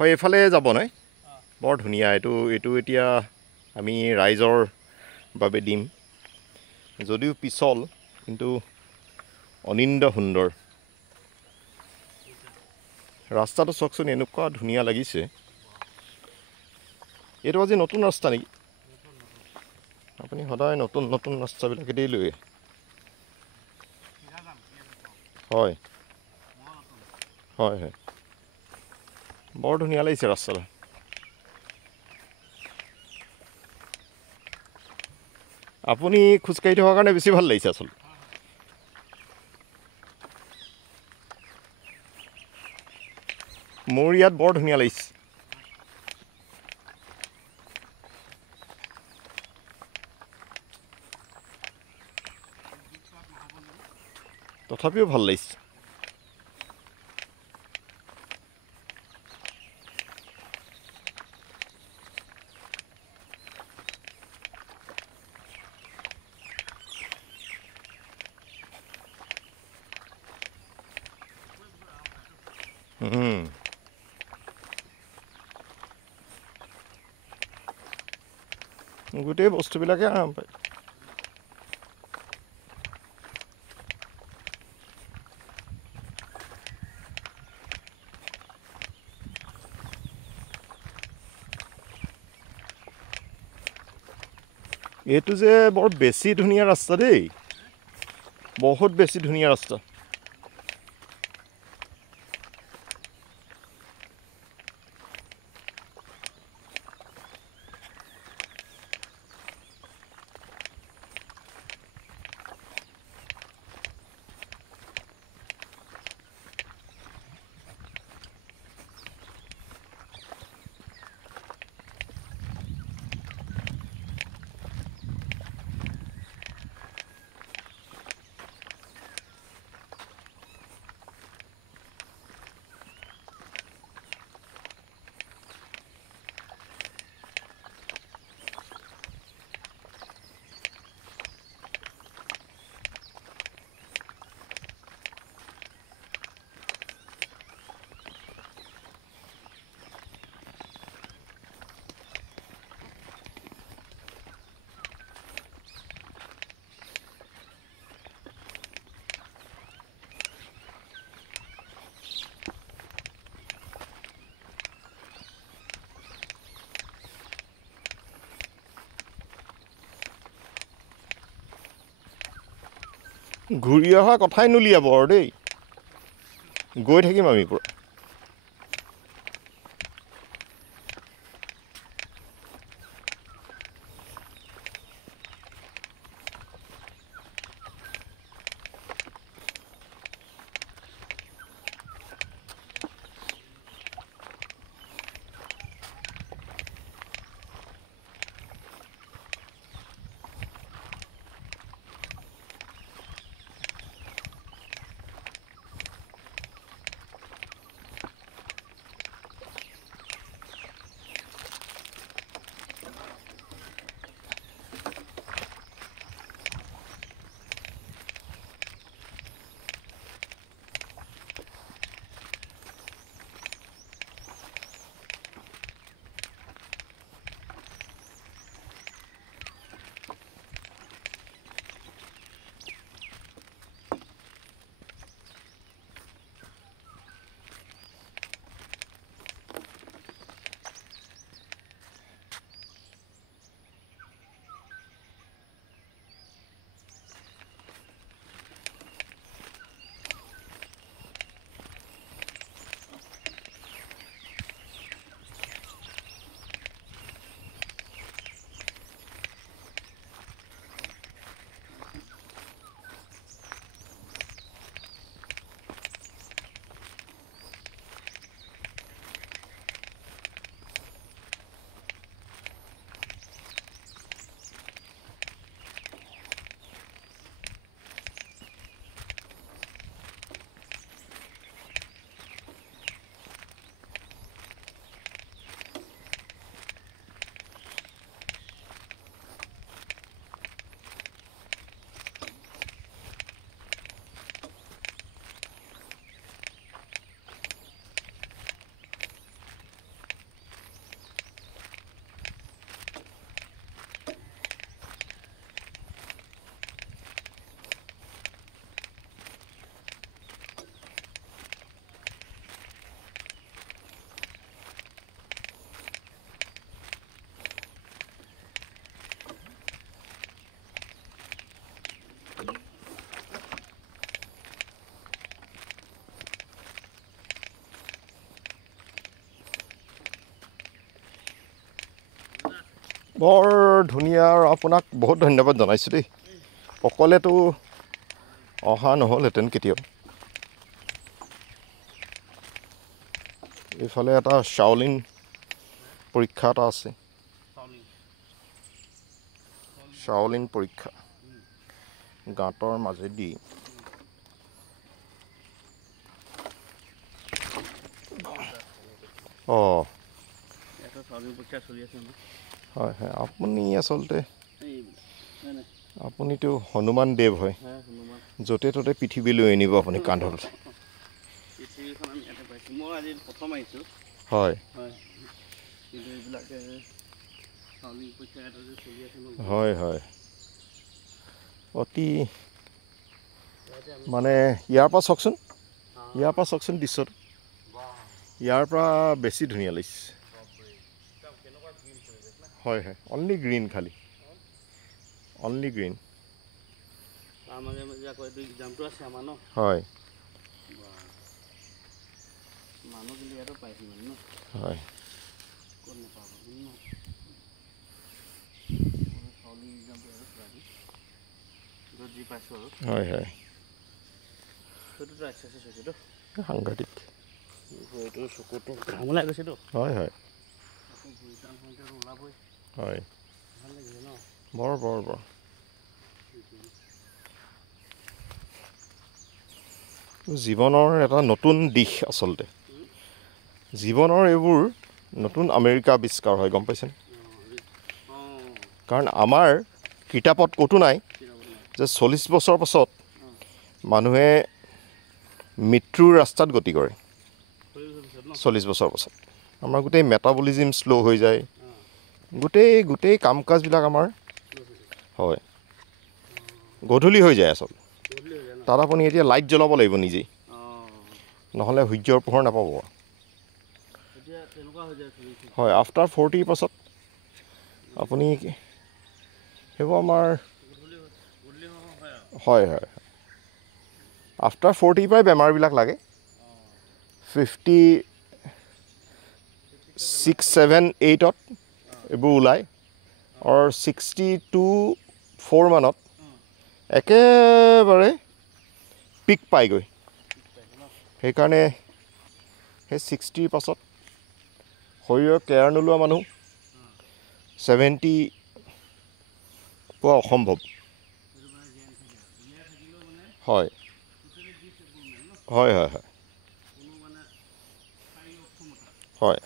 হয় এইফালে যাব নাই বৰ ধুনীয়া এইটো এতিয়া আমি ৰাইজৰ বাবে দিম যদিও পিছল কিন্তু অনিন্দ সুন্দৰ ৰাস্তাটো চাওকচোন এনেকুৱা ধুনীয়া লাগিছে এইটো আজি নতুন ৰাস্তা নেকি আপুনি সদায় নতুন নতুন ৰাস্তাবিলাকেই লৈ হয় হয় হয় বৰ ধুনীয়া লাগিছে ৰাস্তাটো আপুনি খোজকাঢ়ি থকাৰ কাৰণে বেছি ভাল লাগিছে আচলতে মোৰ ইয়াত বৰ ধুনীয়া লাগিছে তথাপিও ভাল লাগিছে গোটেই বস্তুবিলাকে আৰাম পায় এইটো যে বৰ বেছি ধুনীয়া ৰাস্তা দেই বহুত বেছি ধুনীয়া ৰাস্তা ঘূৰি অহা কথাই নুলিয়াব আৰু দেই গৈ থাকিম আমি পুৰা বৰ ধুনীয়া আৰু আপোনাক বহুত ধন্যবাদ জনাইছোঁ দেই অকলেতো অহা নহ'লহেঁতেন কেতিয়াও এইফালে এটা শ্বাওলিন পৰীক্ষা এটা আছে শ্বাওলিন পৰীক্ষা গাঁতৰ মাজেদি অঁ হয় হয় আপুনি আচলতে আপুনিতো হনুমান দেৱ হয় য'তে ত'তে পৃথিৱী লৈ আনিব আপুনি কান্ধত হয় হয় হয় অতি মানে ইয়াৰ পৰা চাওকচোন দৃশ্যটো ইয়াৰ পৰা বেছি ধুনীয়া লাগিছে হয় হয় অনলি গ্ৰীণ খালি অনলি গ্ৰীণ হয় হয় হয় হয় সাংঘাতিক হয় হয় হয় বৰ বৰ বৰ জীৱনৰ এটা নতুন দিশ আচলতে জীৱনৰ এইবোৰ নতুন আমেৰিকা আৱিষ্কাৰ হয় গম পাইছেনে কাৰণ আমাৰ কিতাপত ক'তো নাই যে 40 বছৰ পাছত মানুহে মৃত্যুৰ ৰাস্তাত গতি কৰে 40 বছৰ পাছত আমাৰ গোটেই মেটাবলিজিম শ্ল' হৈ যায় গোটেই কাম কাজবিলাক আমাৰ হয় গধূলি হৈ যায় আচলতে তাত আপুনি এতিয়া লাইট জ্বলাব লাগিব নিজেই নহ'লে সূৰ্যৰ পোহৰ নাপাব হয় আফটাৰ 40 পাছত আপুনি সেইবোৰ আমাৰ হয় হয় আফটাৰ 40 পৰাই বেমাৰবিলাক লাগে 56, 7, 8ত এইবোৰ ওলায় আৰু 62-4 মানত একেবাৰে পিক পাইগৈ সেইকাৰণে সেই 60ৰ পাছত শৰীৰৰ কেয়াৰ নোলোৱা মানুহ 70 পোৱা অসম্ভৱ হয় হয় হয় হয় হয়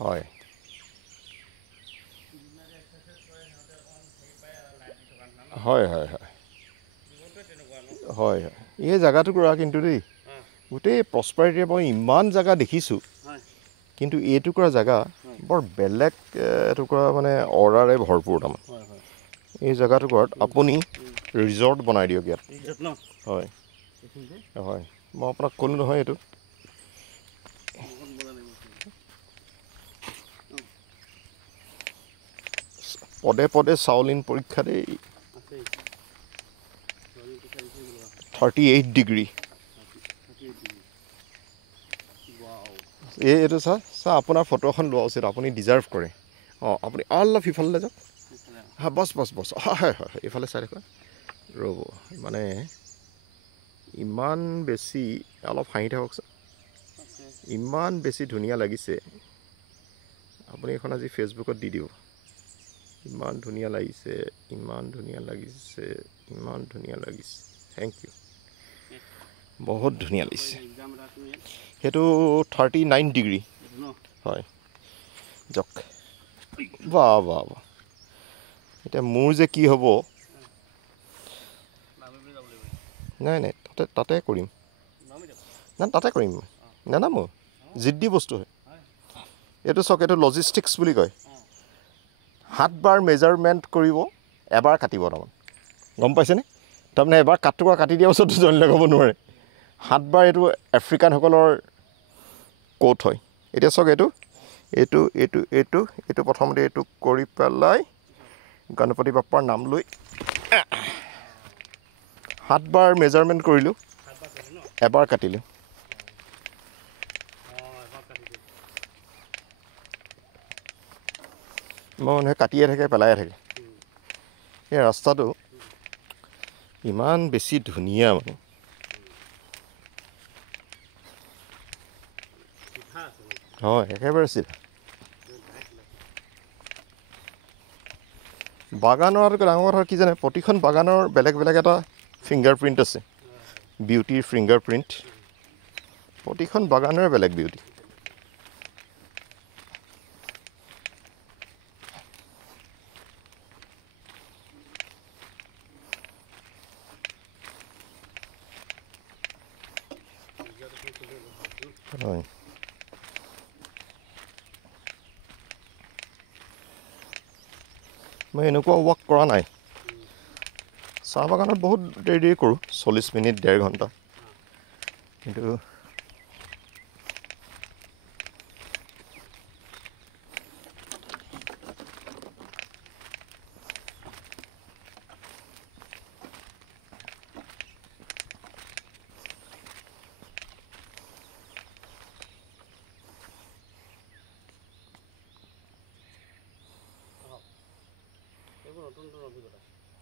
হয় হয় হয় হয় হয় হয় এই জেগাটুকুৰা কিন্তু দেই গোটেই প্ৰস্পাৰিটিৰ মই ইমান জেগা দেখিছোঁ কিন্তু এইটুকুৰা জেগা বৰ বেলেগ এটুকুৰা মানে অৰ্ডাৰে ভৰপূৰ তাৰমানে এই জেগাটুকুৰাত আপুনি ৰিজৰ্ট বনাই দিয়ক ইয়াত হয় হয় মই আপোনাক ক'লোঁ নহয় এইটো পদে পদে শ্বাওলিন পৰীক্ষা দেই 38 ডিগ্ৰী এইটো চা আপোনাৰ ফটো এখন লোৱা উচিত আপুনি ডিজাৰ্ভ কৰে অঁ আপুনি অলপ সিফালে যাওক হয় বছ হয় হয় হয় এইফালে চাই দেখুৱা ৰ'ব মানে ইমান বেছি অলপ হাঁহি থাককচোন ইমান বেছি ধুনীয়া লাগিছে আপুনি এখন আজি ফেচবুকত দি দিব ইমান ধুনীয়া লাগিছে থেংক ইউ বহুত ধুনীয়া লাগিছে সেইটো 39 ডিগ্ৰী হয় যাওক বাহ এতিয়া মোৰ যে কি হ'ব নাই তাতে কৰিম তাতে কৰিম নানামো জিদ্দি বস্তু হয় এইটো চাওক এইটো লজিষ্টিক্স বুলি কয় 7 বাৰ মেজাৰমেণ্ট কৰিব এবাৰ কাটিব তাৰমানে গম পাইছেনে তাৰমানে এবাৰ কাটটুকুৰা কাটি দিয়াৰ পাছত দুজনী লগাব নোৱাৰে 7 বাৰ এইটো আফ্ৰিকানসকলৰ ক'ত হয় এতিয়া চাওক এইটো প্ৰথমতে এইটো কৰি পেলাই গণপতি বাপ্পাৰ নাম লৈ 7 বাৰ মেজাৰমেণ্ট কৰিলোঁ এবাৰ কাটিলোঁ মানুহে কাটিয়ে থাকে পেলায়ে থাকে এই ৰাস্তাটো ইমান বেছি ধুনীয়া মানে হয় একেবাৰে চিধা বাগানৰ আৰু ডাঙৰ কথা কি জানে প্ৰতিখন বাগানৰ বেলেগ বেলেগ এটা ফিংগাৰ প্ৰিণ্ট আছে বিউটিৰ ফিংগাৰ প্ৰিণ্ট প্ৰতিখন বাগানৰে বেলেগ বিউটি হয় মই এনেকুৱা ৱাক কৰা নাই চাহ বাগানত বহুত দেৰি কৰোঁ 40 মিনিট 1.5 ঘণ্টা কিন্তু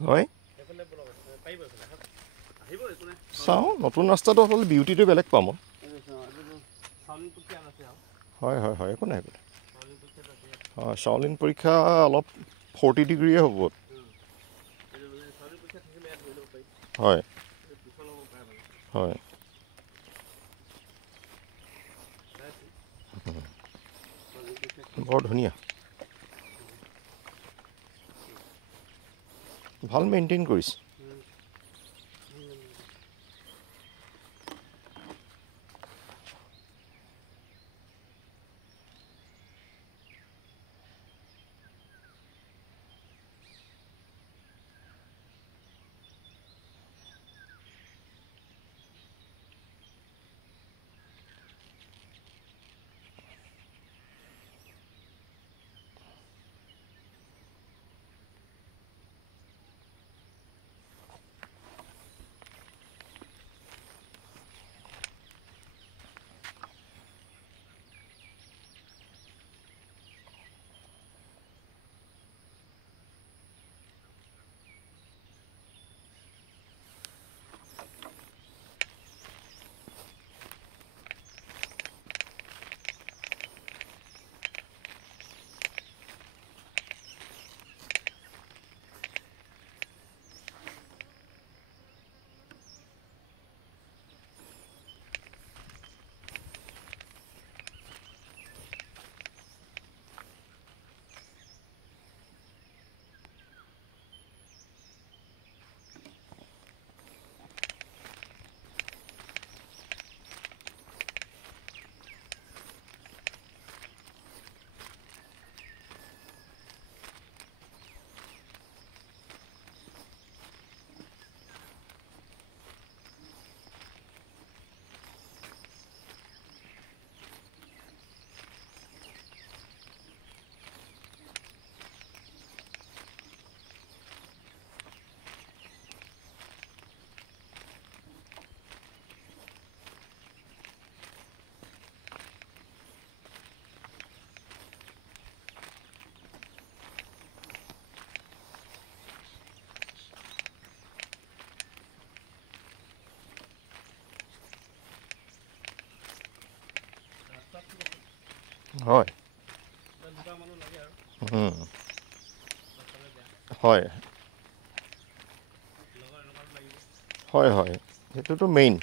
হয় চাওঁ নতুন ৰাস্তাটো হ'ল বিউটিটো বেলেগ পাম হয় হয় হয় একো নাই একো নাই হয় চাউলিন পৰীক্ষা অলপ 40 ডিগ্ৰীয়ে হ'ব হয় হয় বৰ ধুনীয়া ভাল মেইনটেইন কৰিছে হয় হয় হয় হয় সেইটোতো মেইন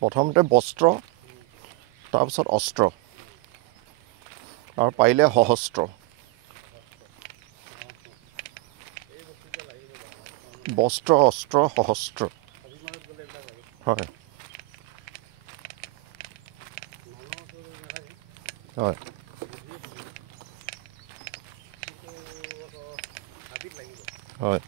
প্ৰথমতে বস্ত্ৰ তাৰপিছত অস্ত্ৰ আৰু পাৰিলে সহস্ত্ৰ বস্ত্ৰ অস্ত্ৰ সহস্ত্ৰ হয় হয় হয়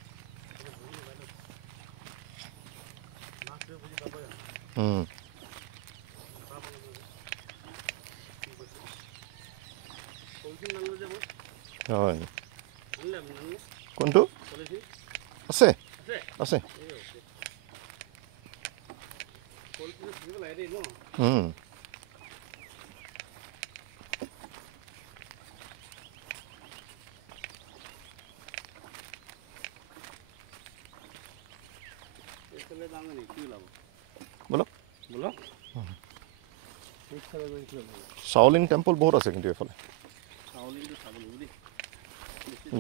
হয় কোনটো আছে আছে বলক শাওলিং টেম্পল বহুত আছে কিন্তু এইফালে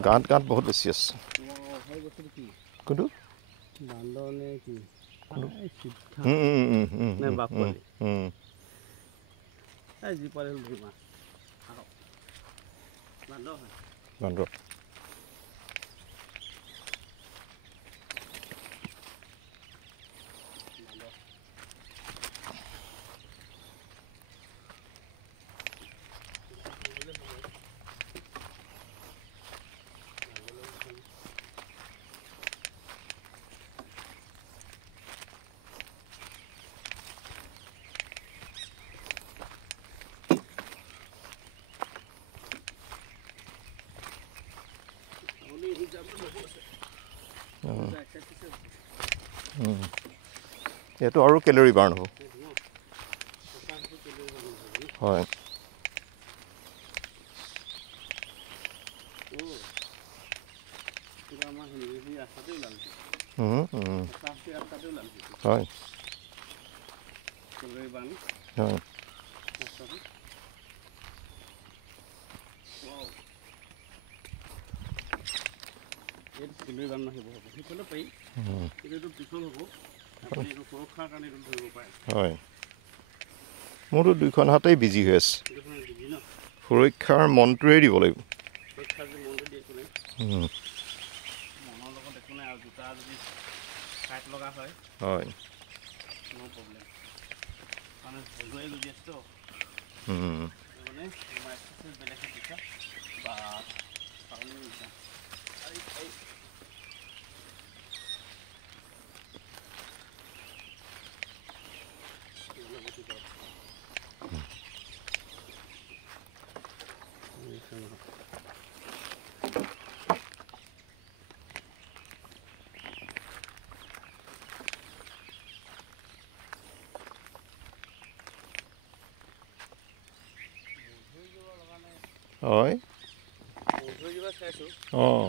গাঁত গাঁত বহুত বেছি আছে কোনটো বান্দৰ এইটো আৰু কেলৰি বাৰ্ণ হ'ব হয় হয় হয় হয় মোৰতো দুইখন হাতেই বিজি হৈ আছে সুৰক্ষাৰ মন্ত্ৰই দিব লাগিব হয় হয় অঁ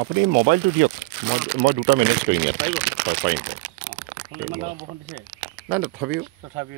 আপুনি মোবাইলটো দিয়ক মই দুটা মেনেজ কৰিম ইয়াত পাৰিম নাই তথাপিও